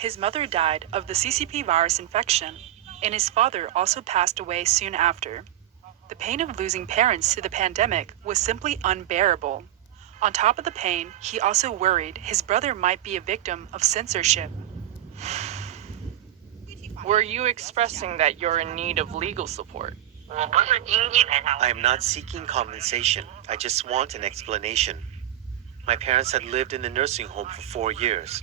His mother died of the CCP virus infection, and his father also passed away soon after. The pain of losing parents to the pandemic was simply unbearable. On top of the pain, he also worried his brother might be a victim of censorship. Were you expressing that you're in need of legal support? I am not seeking compensation. I just want an explanation. My parents had lived in the nursing home for 4 years.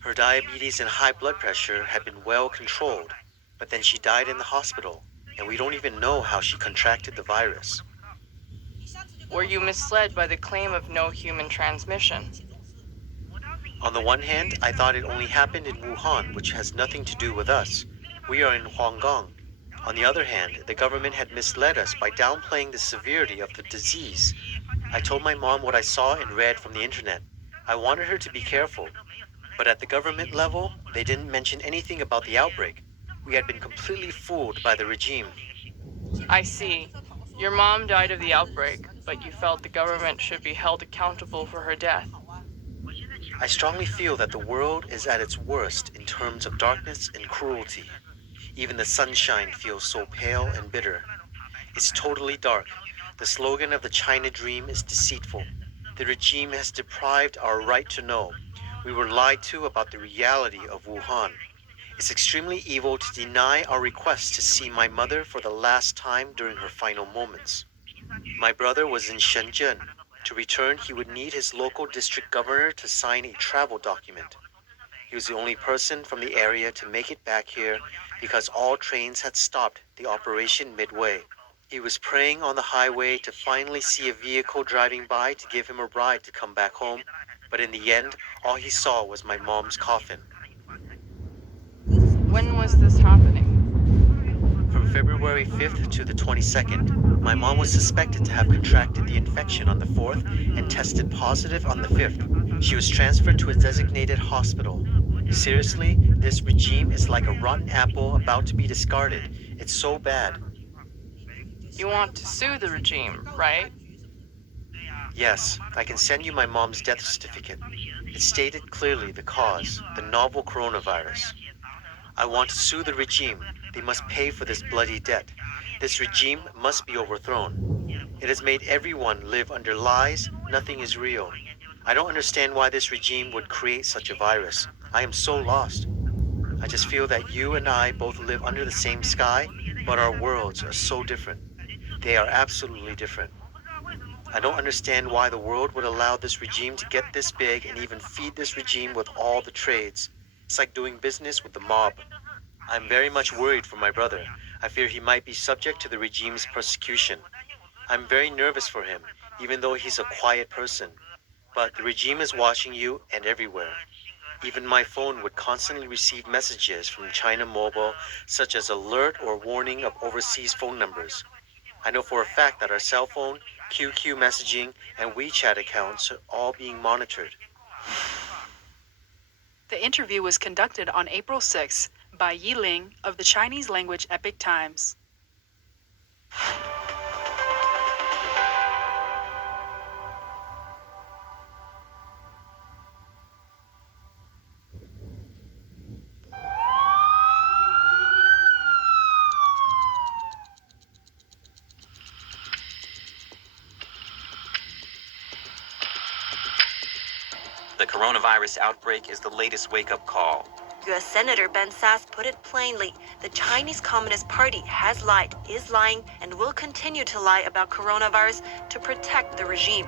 Her diabetes and high blood pressure had been well controlled, but then she died in the hospital, and we don't even know how she contracted the virus. Were you misled by the claim of no human transmission? On the one hand, I thought it only happened in Wuhan, which has nothing to do with us. We are in Huanggang. On the other hand, the government had misled us by downplaying the severity of the disease. I told my mom what I saw and read from the internet. I wanted her to be careful. But at the government level, they didn't mention anything about the outbreak. We had been completely fooled by the regime. I see. Your mom died of the outbreak, but you felt the government should be held accountable for her death. I strongly feel that the world is at its worst in terms of darkness and cruelty. Even the sunshine feels so pale and bitter. It's totally dark. The slogan of the China dream is deceitful. The regime has deprived our right to know. We were lied to about the reality of Wuhan. It's extremely evil to deny our request to see my mother for the last time during her final moments. My brother was in Shenzhen. To return, he would need his local district governor to sign a travel document. He was the only person from the area to make it back here because all trains had stopped the operation midway. He was praying on the highway to finally see a vehicle driving by to give him a ride to come back home, but in the end, all he saw was my mom's coffin. When was this happening? From February 5th to the 22nd, my mom was suspected to have contracted the infection on the 4th and tested positive on the 5th. She was transferred to a designated hospital. Seriously, this regime is like a rotten apple about to be discarded. It's so bad. You want to sue the regime, right? Yes, I can send you my mom's death certificate. It stated clearly the cause, the novel coronavirus. I want to sue the regime. They must pay for this bloody debt. This regime must be overthrown. It has made everyone live under lies. Nothing is real. I don't understand why this regime would create such a virus. I am so lost. I just feel that you and I both live under the same sky, but our worlds are so different. They are absolutely different. I don't understand why the world would allow this regime to get this big and even feed this regime with all the trades. It's like doing business with the mob. I'm very much worried for my brother. I fear he might be subject to the regime's persecution. I'm very nervous for him, even though he's a quiet person. But the regime is watching you and everywhere. Even my phone would constantly receive messages from China Mobile, such as alert or warning of overseas phone numbers. I know for a fact that our cell phone, QQ messaging, and WeChat accounts are all being monitored. The interview was conducted on April 6 by Yi Ling of the Chinese language Epoch Times. The coronavirus outbreak is the latest wake-up call. U.S. Senator Ben Sasse put it plainly. The Chinese Communist Party has lied, is lying, and will continue to lie about coronavirus to protect the regime.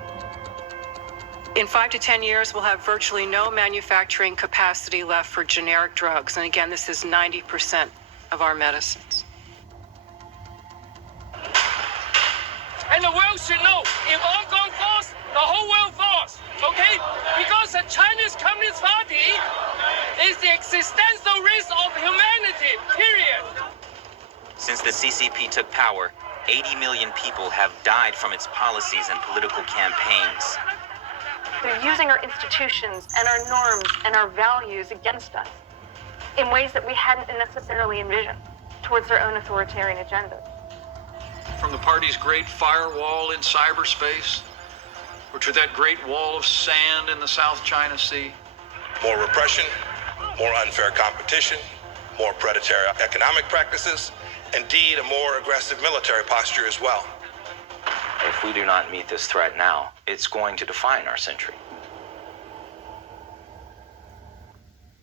In 5 to 10 years, we'll have virtually no manufacturing capacity left for generic drugs. And again, this is 90% of our medicines. And the world should know, if Hong Kong falls, the whole world falls, okay? Because the Chinese Communist Party is the existential risk of humanity, period. Since the CCP took power, 80 million people have died from its policies and political campaigns. They're using our institutions and our norms and our values against us in ways that we hadn't necessarily envisioned towards their own authoritarian agenda. From the party's great firewall in cyberspace, or to that great wall of sand in the South China Sea. More repression, more unfair competition, more predatory economic practices, indeed a more aggressive military posture as well. If we do not meet this threat now, it's going to define our century.